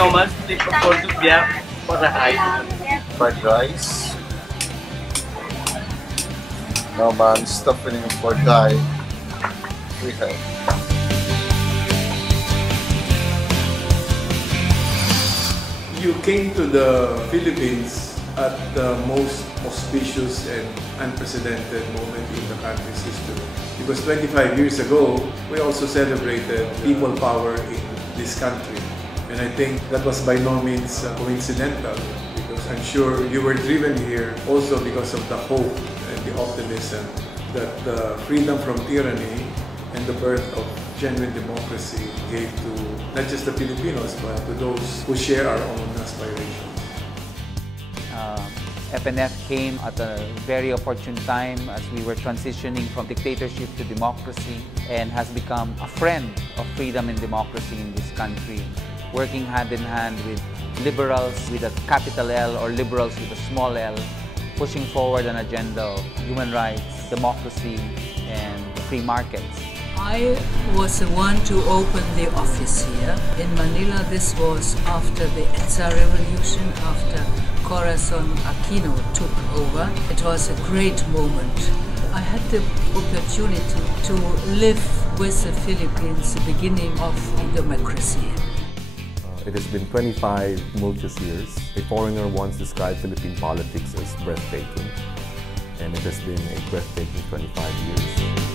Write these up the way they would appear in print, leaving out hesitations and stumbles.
Naumann, stick of course, yeah, for the height. Fried rice. Naumann stuffing for Thai. We have. You came to the Philippines at the most auspicious and unprecedented moment in the country's history. Because 25 years ago, we also celebrated people power in this country. And I think that was by no means coincidental, because I'm sure you were driven here also because of the hope and the optimism that the freedom from tyranny and the birth of genuine democracy gave to not just the Filipinos, but to those who share our own aspirations. FNF came at a very opportune time as we were transitioning from dictatorship to democracy, and has become a friend of freedom and democracy in this country, working hand in hand with liberals with a capital L or liberals with a small l, pushing forward an agenda of human rights, democracy, and free markets. I was the one to open the office here in Manila. This was after the EDSA revolution, after Corazon Aquino took over. It was a great moment. I had the opportunity to live with the Philippines, the beginning of democracy. It has been 25 tumultuous years. A foreigner once described Philippine politics as breathtaking, and it has been a breathtaking 25 years.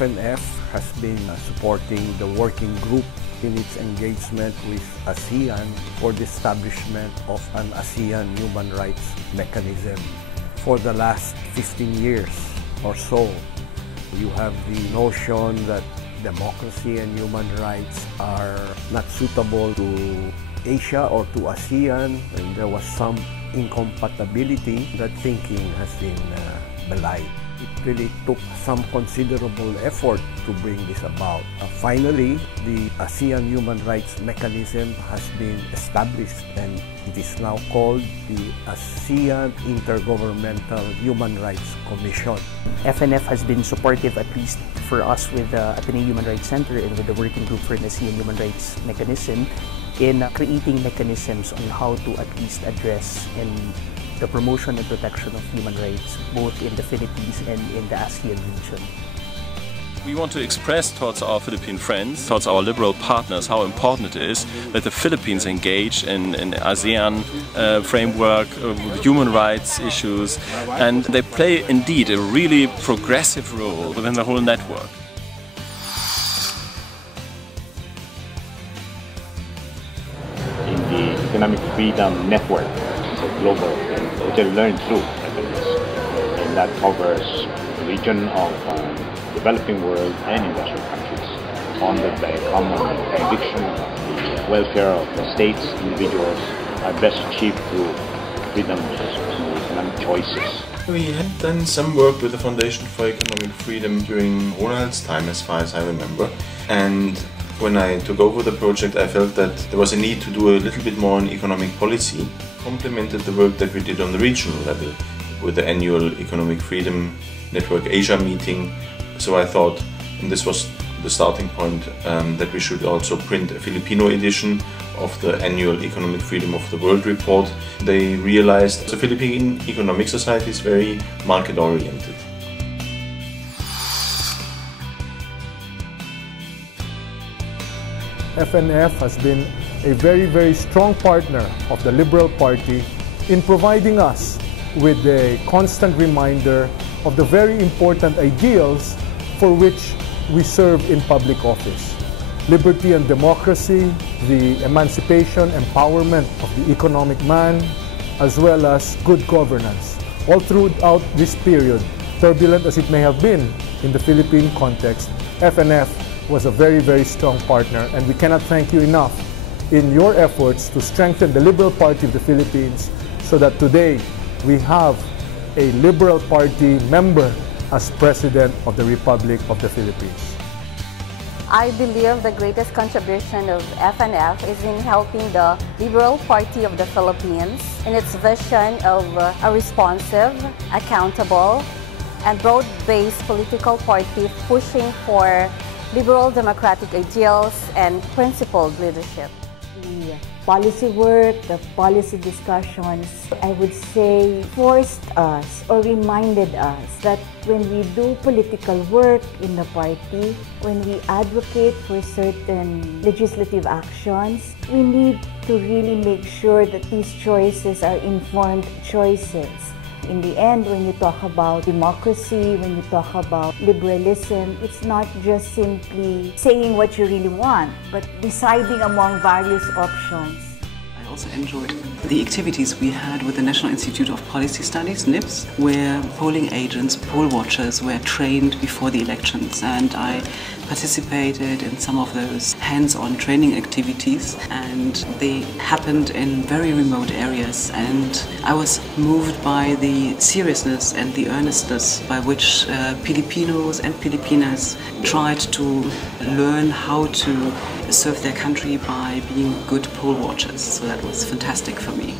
FNF has been supporting the working group in its engagement with ASEAN for the establishment of an ASEAN human rights mechanism. For the last 15 years or so, you have the notion that democracy and human rights are not suitable to Asia or to ASEAN, and there was some incompatibility. That thinking has been belied. It really took some considerable effort to bring this about. Finally, the ASEAN Human Rights Mechanism has been established, and it is now called the ASEAN Intergovernmental Human Rights Commission. FNF has been supportive, at least for us with the Ateneo Human Rights Center and with the Working Group for an ASEAN Human Rights Mechanism, in creating mechanisms on how to at least address and the promotion and protection of human rights, both in the Philippines and in the ASEAN region. We want to express towards our Philippine friends, towards our liberal partners, how important it is that the Philippines engage in ASEAN framework, human rights issues, and they play indeed a really progressive role within the whole network. In the Economic Freedom Network, global, which I learned through FNF, and that covers the region of developing world and industrial countries, founded by a common conviction of the welfare of the states, individuals are best achieved through freedom and economic choices. We had done some work with the Foundation for Economic Freedom during Ronald's time, as far as I remember, and when I took over the project, I felt that there was a need to do a little bit more on economic policy, complemented the work that we did on the regional level with the annual Economic Freedom Network Asia meeting. So I thought, and this was the starting point, that we should also print a Filipino edition of the annual Economic Freedom of the World report. They realized the Philippine economic society is very market-oriented. FNF has been a very strong partner of the Liberal Party in providing us with a constant reminder of the very important ideals for which we serve in public office. Liberty and democracy, the emancipation, empowerment of the economic man, as well as good governance. All throughout this period, turbulent as it may have been in the Philippine context, FNF was a very strong partner, and we cannot thank you enough in your efforts to strengthen the Liberal Party of the Philippines so that today we have a Liberal Party member as President of the Republic of the Philippines. I believe the greatest contribution of FNF is in helping the Liberal Party of the Philippines in its vision of a responsive, accountable, and broad-based political party pushing for liberal democratic ideals and principled leadership. The policy work, the policy discussions, I would say, forced us or reminded us that when we do political work in the party, when we advocate for certain legislative actions, we need to really make sure that these choices are informed choices. In the end, when you talk about democracy, when you talk about liberalism, it's not just simply saying what you really want, but deciding among various options. I also enjoyed the activities we had with the National Institute of Policy Studies, NIPS, where polling agents, poll watchers were trained before the elections, and I participated in some of those hands-on training activities, and they happened in very remote areas, and I was moved by the seriousness and the earnestness by which Filipinos and Filipinas tried to learn how to serve their country by being good poll watchers. So that was fantastic for me.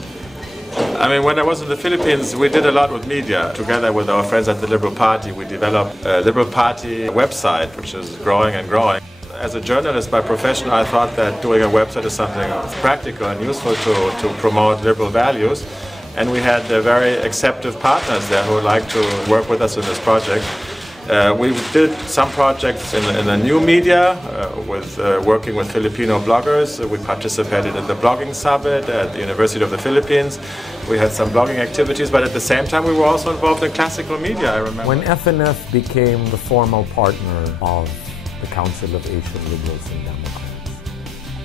I mean, when I was in the Philippines, we did a lot with media. Together with our friends at the Liberal Party, we developed a Liberal Party website, which is growing and growing. As a journalist by profession, I thought that doing a website is something practical and useful to promote liberal values. And we had very acceptive partners there who would like to work with us in this project. We did some projects in the new media, working with Filipino bloggers. We participated in the blogging summit at the University of the Philippines. We had some blogging activities, but at the same time we were also involved in classical media, I remember. When FNF became the formal partner of the Council of Asian Liberals and Democrats,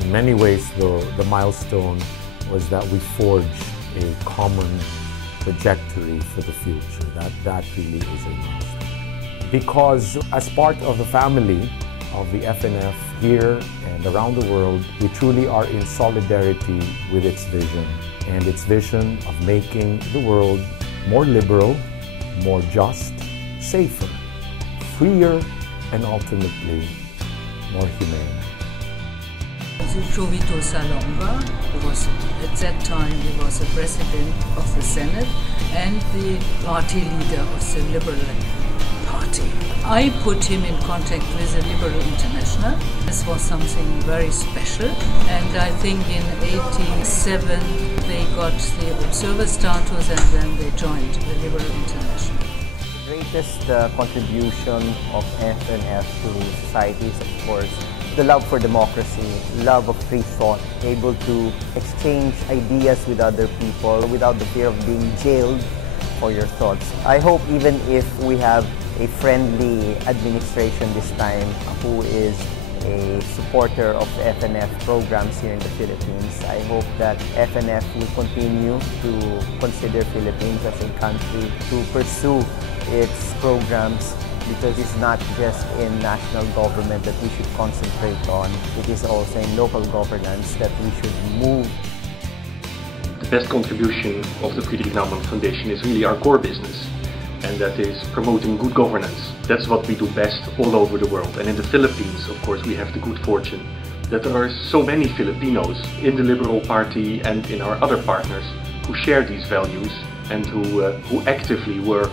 in many ways the milestone was that we forged a common trajectory for the future. That really is a milestone. Because as part of the family of the FNF here and around the world, we truly are in solidarity with its vision, and its vision of making the world more liberal, more just, safer, freer, and ultimately more humane. Jovito Salonga, who was at that time he was the president of the Senate and the party leader of the Liberal Party. I put him in contact with the Liberal International. This was something very special, and I think in '87 they got the observer status and then they joined the Liberal International. The greatest contribution of FNF to society is, of course, the love for democracy, love of free thought, able to exchange ideas with other people without the fear of being jailed for your thoughts. I hope even if we have a friendly administration this time who is a supporter of FNF programs here in the Philippines, I hope that FNF will continue to consider Philippines as a country to pursue its programs, because it's not just in national government that we should concentrate on, it is also in local governance that we should move. The best contribution of the Friedrich Naumann Foundation is really our core business, and that is promoting good governance. That's what we do best all over the world. And in the Philippines, of course, we have the good fortune that there are so many Filipinos in the Liberal Party and in our other partners who share these values and who actively work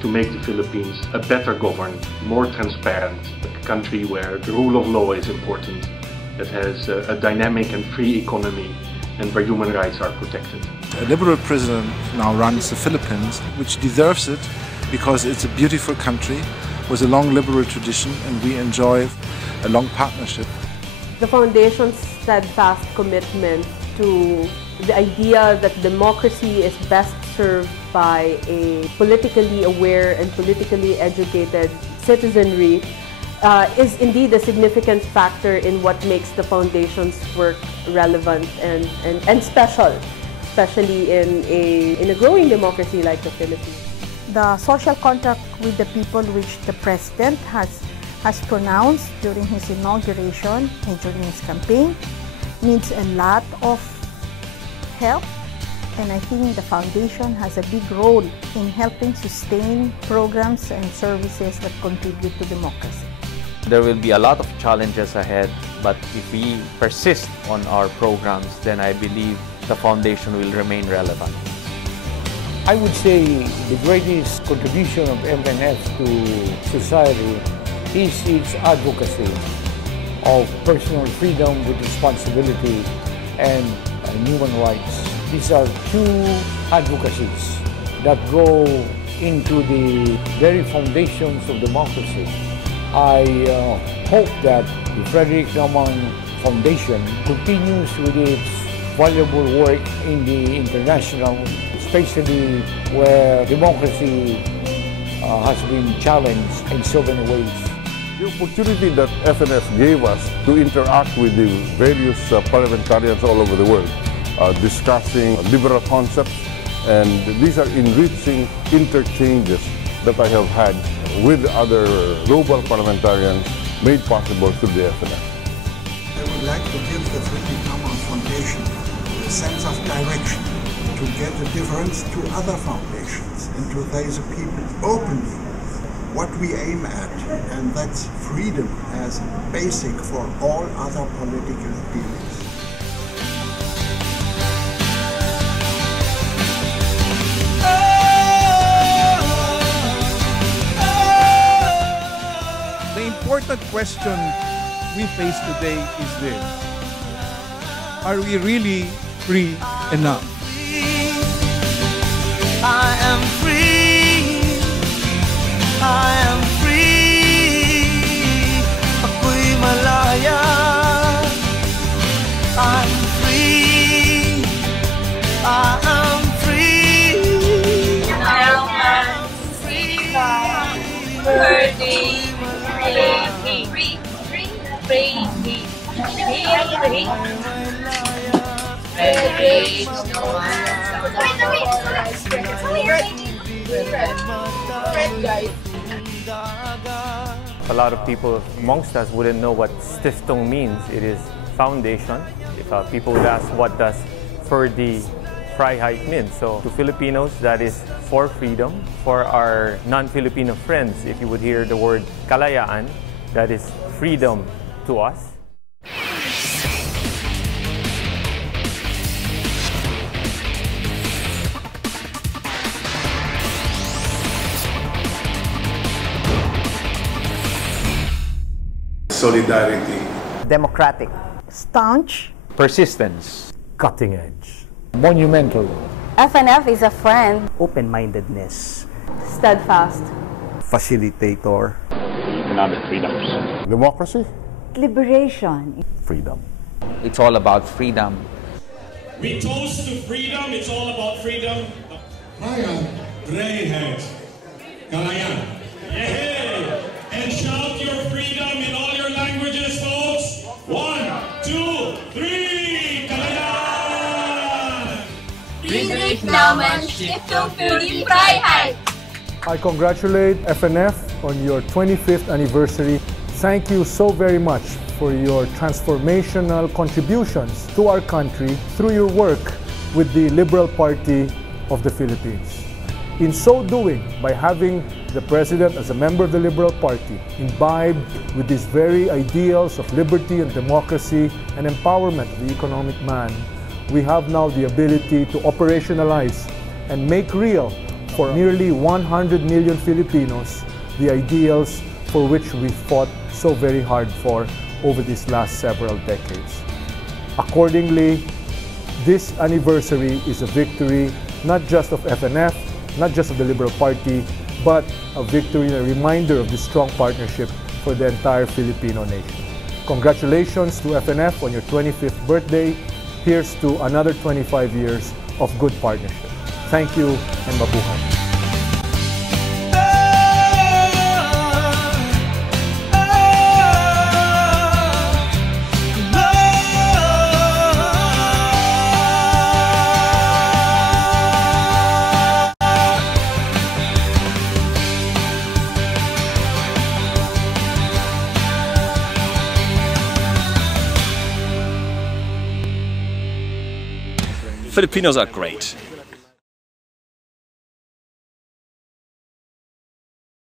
to make the Philippines a better governed, more transparent, a country where the rule of law is important, that has a dynamic and free economy, and where human rights are protected. A Liberal president now runs the Philippines, which deserves it because it's a beautiful country with a long liberal tradition, and we enjoy a long partnership. The Foundation's steadfast commitment to the idea that democracy is best served by a politically aware and politically educated citizenry is indeed a significant factor in what makes the Foundation's work relevant and special, especially in a growing democracy like the Philippines. The social contract with the people which the President has pronounced during his inauguration and during his campaign needs a lot of help And I think the foundation has a big role in helping sustain programs and services that contribute to democracy. There will be a lot of challenges ahead, but if we persist on our programs, then I believe the foundation will remain relevant. I would say the greatest contribution of FNF to society is its advocacy of personal freedom with responsibility and human rights. These are two advocacies that go into the very foundations of democracy. I hope that the Friedrich Naumann Foundation continues with its valuable work in the international, especially where democracy has been challenged in so many ways. The opportunity that FNF gave us to interact with the various parliamentarians all over the world, discussing liberal concepts, and these are enriching interchanges that I have had with other global parliamentarians made possible through the FNF. I would like to give the Friedrich Naumann Foundation a sense of direction to get a difference to other foundations and to those people openly what we aim at, and that's freedom as basic for all other political dealings. The important question we face today is this: are we really free enough? I am free. I am free. Ako'y malaya. I'm free. I am free. Now I'm free. Birthday. A lot of people amongst us wouldn't know what Stiftung means. It is foundation. If people would ask, what does for the Freiheit mean? So to Filipinos, that is for freedom. For our non-Filipino friends, if you would hear the word kalayaan, that is freedom to us. Solidarity. Democratic. Staunch. Persistence. Cutting edge. Monumental. FNF is a friend. Open-mindedness. Steadfast. Facilitator. Economic freedoms. Democracy. Liberation. Freedom. It's all about freedom. We toast to freedom. It's all about freedom. Vrijheid. Kalayaan. Yay! And shout your freedom in all your languages, folks. 1, 2, 3. Kalayaan! Friedrich Naumann Stiftung für die Freiheit. I congratulate FNF on your 25th anniversary. Thank you so very much for your transformational contributions to our country through your work with the Liberal Party of the Philippines. In so doing, by having the President as a member of the Liberal Party, imbibed with these very ideals of liberty and democracy and empowerment of the economic man, we have now the ability to operationalize and make real for nearly 100 million Filipinos the ideals for which we fought so very hard for over these last several decades. Accordingly, this anniversary is a victory not just of FNF, not just of the Liberal Party, but a victory and a reminder of the strong partnership for the entire Filipino nation. Congratulations to FNF on your 25th birthday. Here's to another 25 years of good partnership. Thank you and mabuhay. Filipinos are great.